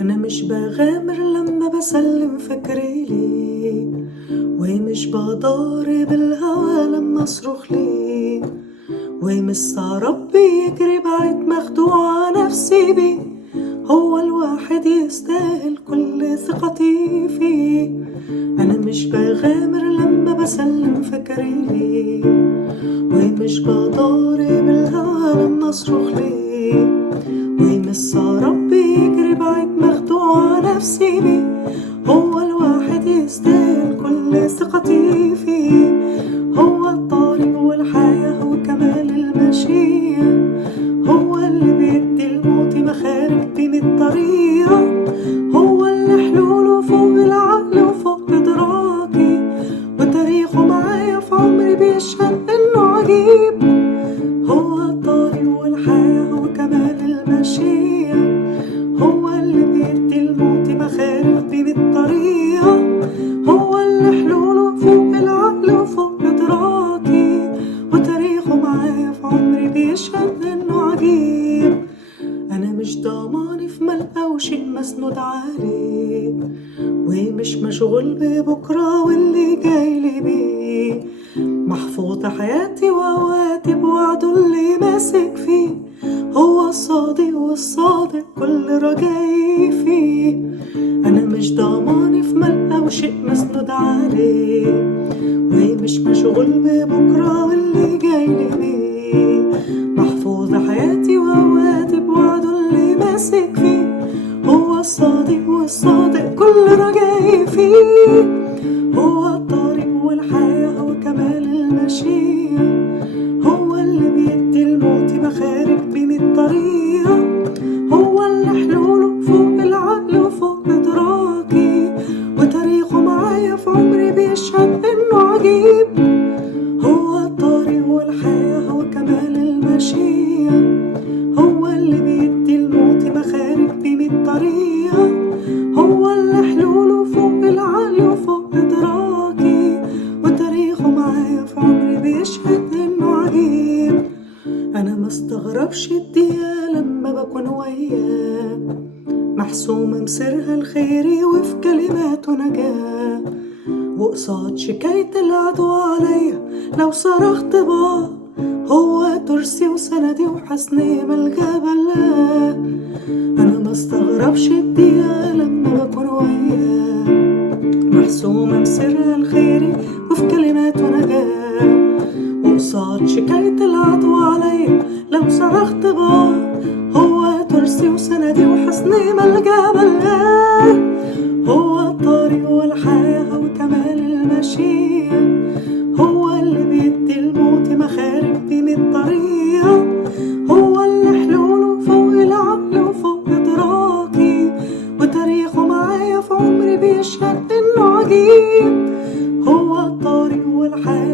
أنا مش بغامر لما بسلم فكري لي، ومش بضارب الهوا لما أصرخ لي، ومستغرب بيجري بعيد مخدوع نفسي بيه. هو الواحد يستاهل كل ثقتي فيه. أنا مش بغامر لما بسلم فكري لي، ومش بضارب الهوا لما أصرخ ليه، ومستغرب بيجري بعيد مخدوع نفسي بيه. هو الواحد يستاهل كل ثقتي فيه. هو الطريق والحياة وكمال المشيئة، هو اللي بيدي الموت مخارج بين الطريقة، هو اللي حلوله فوق العقل وفوق إدراكي، وتاريخه معايا في عمري بيشهد إنه عجيب. هو الطريق والحياة وكمال المشيئة، هو اللي بيدي الموت مخارج بين الطريقة، هو اللي حلوله فوق العقل وفوق إدراكي، وتاريخه معايا في عمري بيشهد إنه عجيب. أنا مش ضاماني في ملقى وشيء مسنود عليه، ومش مشغول ببكرة واللي جايلي بيه. محفوظة حياتي وأوقاتي بوعده اللي ماسك فيه، هو الصادق والصادق كل رجائي فيه. أنا مش ضاماني في ملقى وشيء مسنود عليه، ومش مشغول ببكرة واللي جايلي بيه. محفوظة حياتي وأوقاتي بوعده اللي ماسك فيه، هو الصادق والصادق كل رجائي فيه. هو الطريق والحياة وكمال المشيئة، هو اللي بيدي الموت مخارج بين الطريقة، هو اللي حلوله فوق العقل وفوق إدراكي، وتاريخه معايا في عمري بيشهد إنه عجيب. هو الطريق والحياة وكمال المشيئة، هو اللي بيدي الموت مخارج بين الطريقة، هو اللي حلوله فوق العقل وفوق إدراكي، وتاريخه معايا في عمري بيشهد إنه عجيب. أنا مستغربش الدقيقة لما بكون وياه، محسومة مسرها الخيري وفي كلماته نجاة، وقصاد شكاية العدو عليا لو صرخت باه، هو ترسي وسندي وحسني ملجأ بالله. أنا مستغربش الدقيقة لما بكون وياه، محسومة مسرها الخيري وفي كلماته نجاة، وقصاد شكاية العدو عليا لو صرخت باه، هو ترسي وسندي وحسني ملجأ بالله. هو الطريق والحياة وكمال المشيئة، هو اللي بيدي الموت مخارج بين الطريقة، هو اللي حلوله فوق العقل وفوق إدراكي، وتاريخه معايا في عمري بيشهد إنه عجيب. هو الطريق والحياة